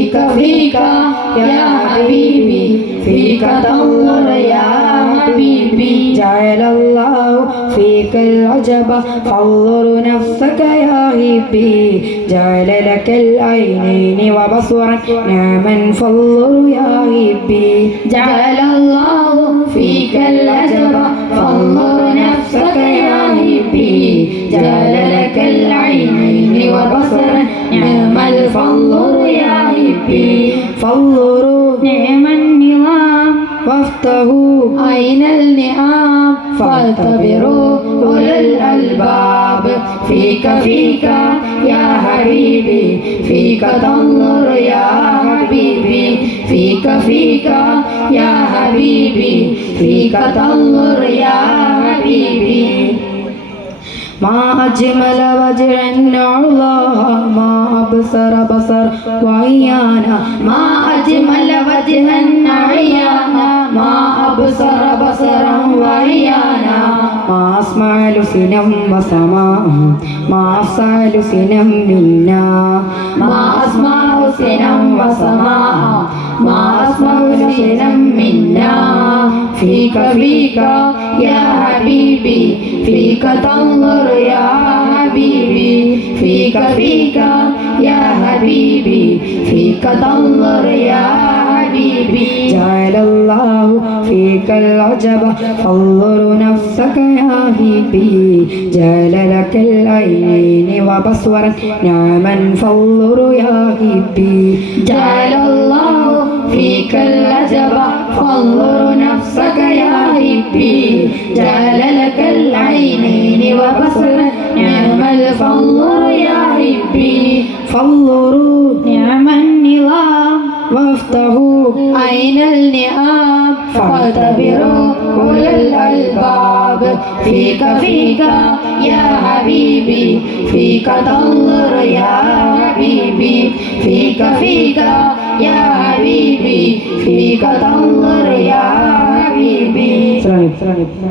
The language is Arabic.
فيك فيك يا حبيبي فيك تنظر يا حبيبي. جعل الله فيك العجب فانظر نفسك يا حبي جعل لك العينين وبصرا نعما فانظر يا حبي جعل الله فيك العجب فانظر نفسك يا حبي جعل يا حبي فانظروا نعم النظام وافتحوا أين النعام فاعتبروا أولي الألباب فيك فيك يا حبيبي فيك تنظر يا حبيبي فيك فيك يا حبيبي فيك تنظر يا حبيبي ما أجمل وجه الله ما أبصر بصر وعيانا ما أجمل وجه عيانا ما أبصر بصرا وعيانا ما أسمع لسنا وسماء ما أفصل لسنا منا ما أسمع لسنا وسماء ما أسمع لسنا منا فيك فيك يا حبيبي فيك تنظر يا حبيبي فيك فيك يا حبيبي. فيك تنظر يا حبيبي. جعل الله فيك العجب. فانظر نفسك يا حبيبي. جعل لك العينين وبصرا نعما. فانظر يا حبيبي. جعل الله فيك العجب. فانظر نفسك يا حبي جعل لك العينين وبصرا فانظر يا حبي. فانظروا نعم النظام. وافتحوا أين النعام فاعتبروا أولي الألباب. فيك فيك يا حبيبي. فيك تنظر يا حبيبي. فيك فيك يا حبيبي. فيك تنظر يا حبيبي.